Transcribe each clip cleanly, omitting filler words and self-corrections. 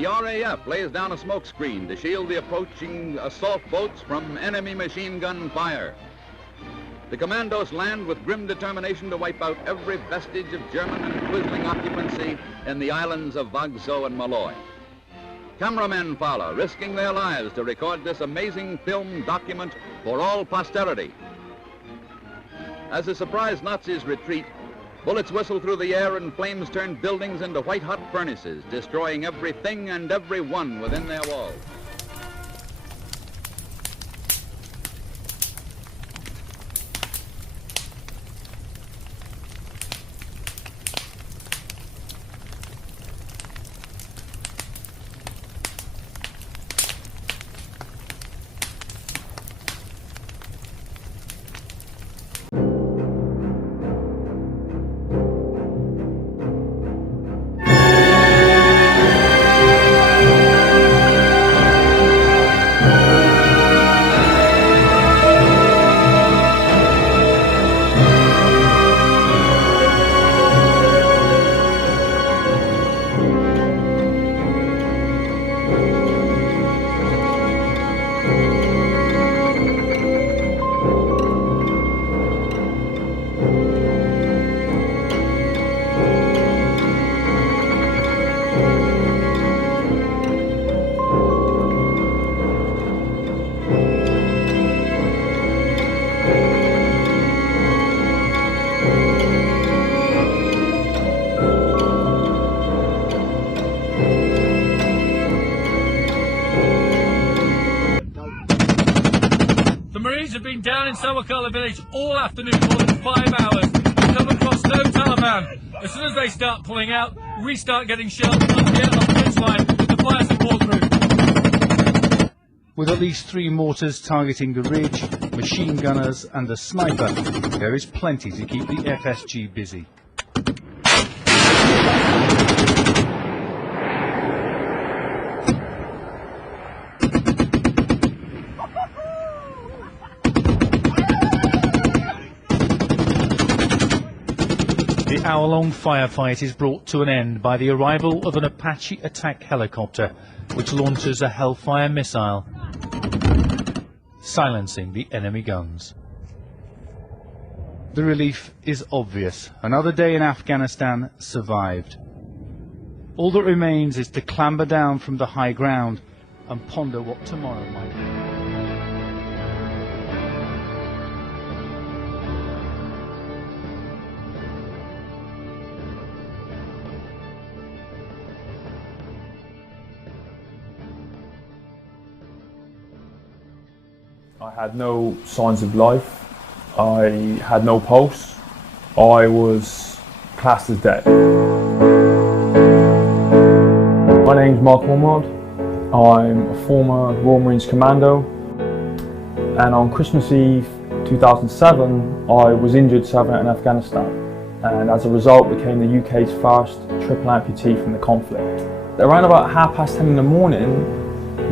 The RAF lays down a smoke screen to shield the approaching assault boats from enemy machine gun fire. The commandos land with grim determination to wipe out every vestige of German and Quisling occupancy in the islands of Vagzo and Malloy. Cameramen follow, risking their lives to record this amazing film document for all posterity. As the surprised Nazis retreat, bullets whistle through the air and flames turn buildings into white-hot furnaces, destroying everything and everyone within their walls. Have been down in Sawakala village all afternoon, more than 5 hours. We've come across no Taliban. As soon as they start pulling out, we start getting shelled up the fence line with the fire support group. With at least 3 mortars targeting the ridge, machine gunners and a sniper, there is plenty to keep the FSG busy. The hour-long firefight is brought to an end by the arrival of an Apache attack helicopter, which launches a Hellfire missile, silencing the enemy guns. The relief is obvious. Another day in Afghanistan survived. All that remains is to clamber down from the high ground and ponder what tomorrow might be. I had no signs of life. I had no pulse. I was classed as dead. My name's Mark Ormrod. I'm a former Royal Marine Commando, and on Christmas Eve 2007 I was injured serving in Afghanistan, and as a result became the UK's first triple amputee from the conflict. Around about 10:30 in the morning,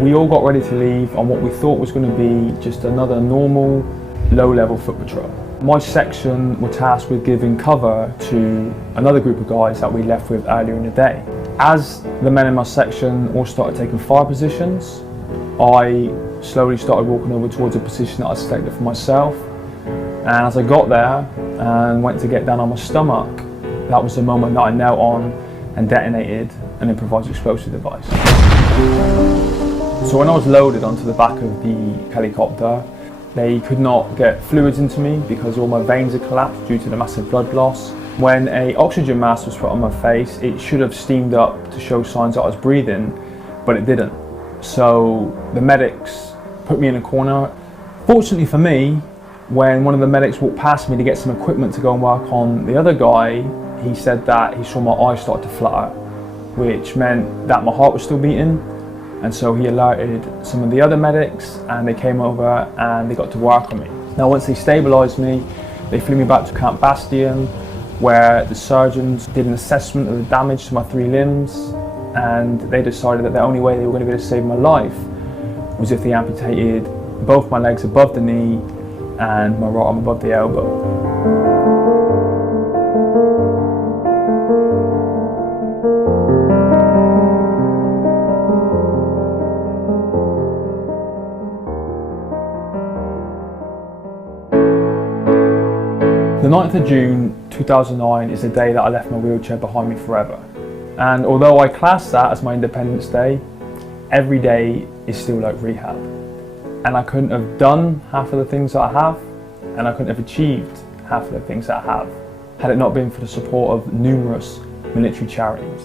we all got ready to leave on what we thought was going to be just another normal, low-level foot patrol. My section were tasked with giving cover to another group of guys that we left with earlier in the day. As the men in my section all started taking fire positions, I slowly started walking over towards a position that I selected for myself. And as I got there and went to get down on my stomach, that was the moment that I knelt on and detonated an improvised explosive device. So when I was loaded onto the back of the helicopter, they could not get fluids into me because all my veins had collapsed due to the massive blood loss. When an oxygen mask was put on my face, it should have steamed up to show signs that I was breathing, but it didn't. So the medics put me in a corner. Fortunately for me, when one of the medics walked past me to get some equipment to go and work on the other guy, he said that he saw my eyes start to flutter, which meant that my heart was still beating. And so he alerted some of the other medics, and they came over and they got to work on me. Now once they stabilised me, they flew me back to Camp Bastion, where the surgeons did an assessment of the damage to my 3 limbs, and they decided that the only way they were going to be able to save my life was if they amputated both my legs above the knee and my right arm above the elbow. The 9th of June 2009 is the day that I left my wheelchair behind me forever. And although I class that as my Independence Day, every day is still like rehab. And I couldn't have done half of the things that I have, and I couldn't have achieved half of the things that I have, had it not been for the support of numerous military charities.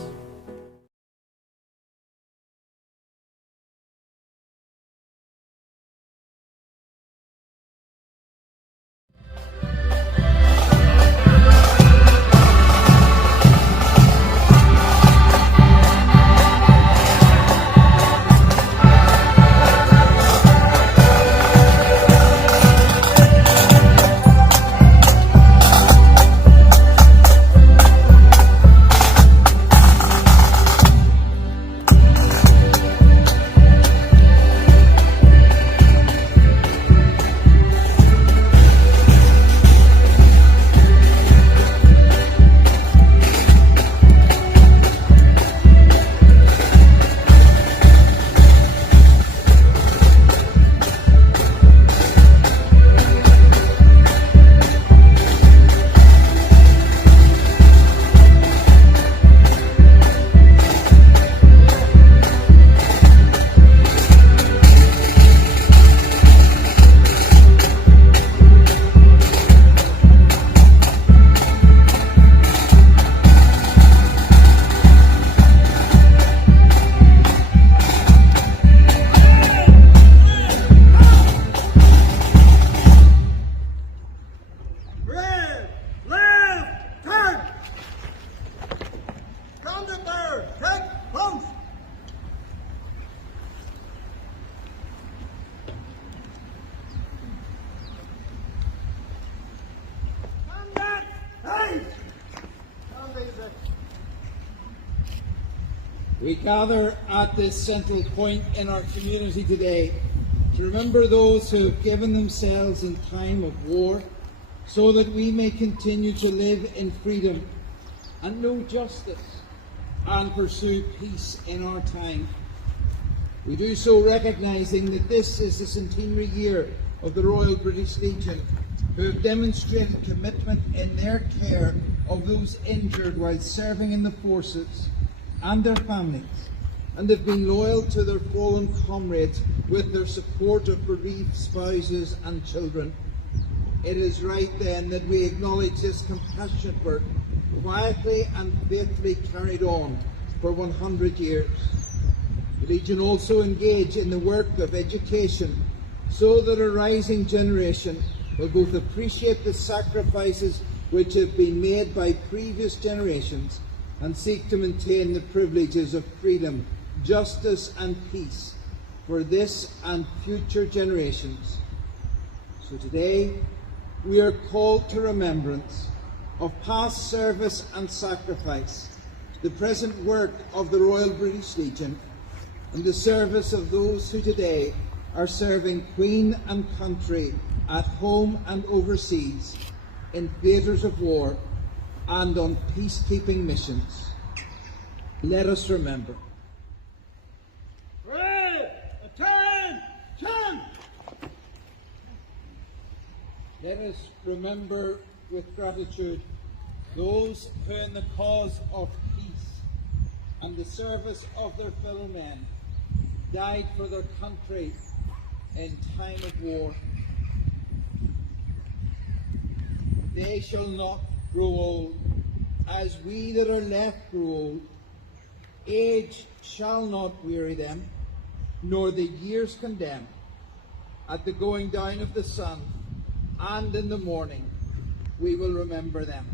We gather at this central point in our community today to remember those who have given themselves in time of war so that we may continue to live in freedom and know justice and pursue peace in our time. We do so recognising that this is the centenary year of the Royal British Legion, who have demonstrated commitment in their care of those injured while serving in the forces and their families, and have been loyal to their fallen comrades with their support of bereaved spouses and children. It is right then that we acknowledge this compassionate work, quietly and faithfully carried on for 100 years. The Legion also engage in the work of education so that a rising generation will both appreciate the sacrifices which have been made by previous generations and seek to maintain the privileges of freedom, justice and peace for this and future generations. So today we are called to remembrance of past service and sacrifice, the present work of the Royal British Legion, and the service of those who today are serving Queen and country at home and overseas, in theatres of war and on peacekeeping missions. Let us remember. Let us remember with gratitude those who in the cause of peace and the service of their fellow men died for their country in time of war. They shall not grow old, as we that are left grow old. Age shall not weary them, nor the years condemn. At the going down of the sun, and in the morning, we will remember them.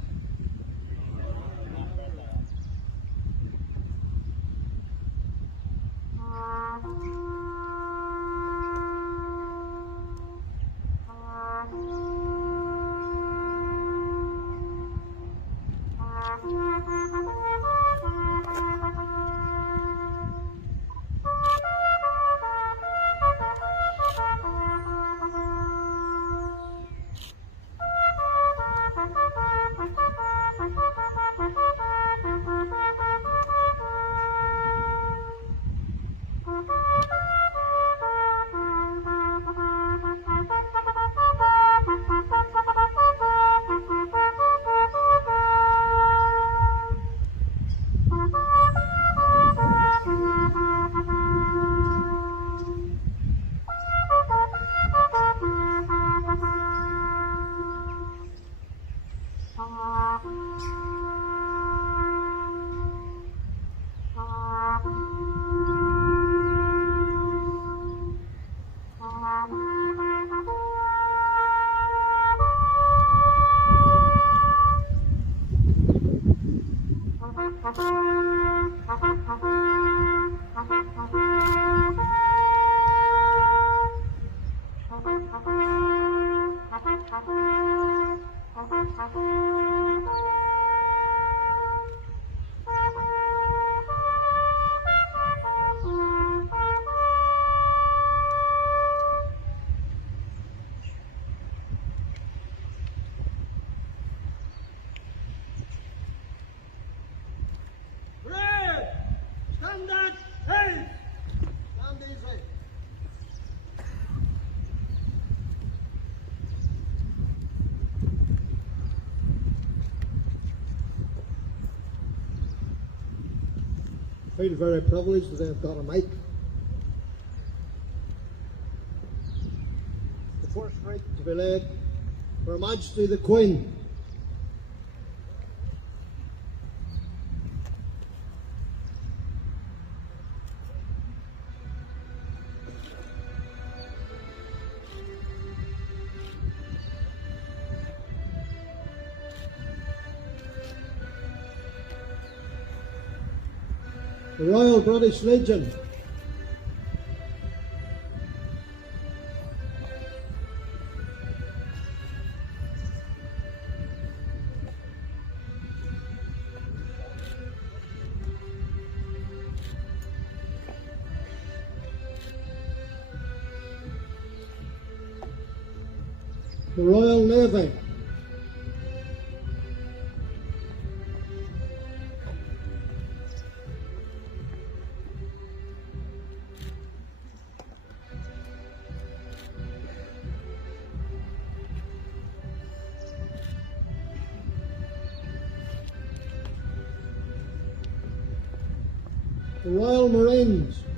I feel very privileged that I've got a mic. The first rite to be led for Her Majesty the Queen. The Royal British Legion. The Royal Navy. The Royal Marines.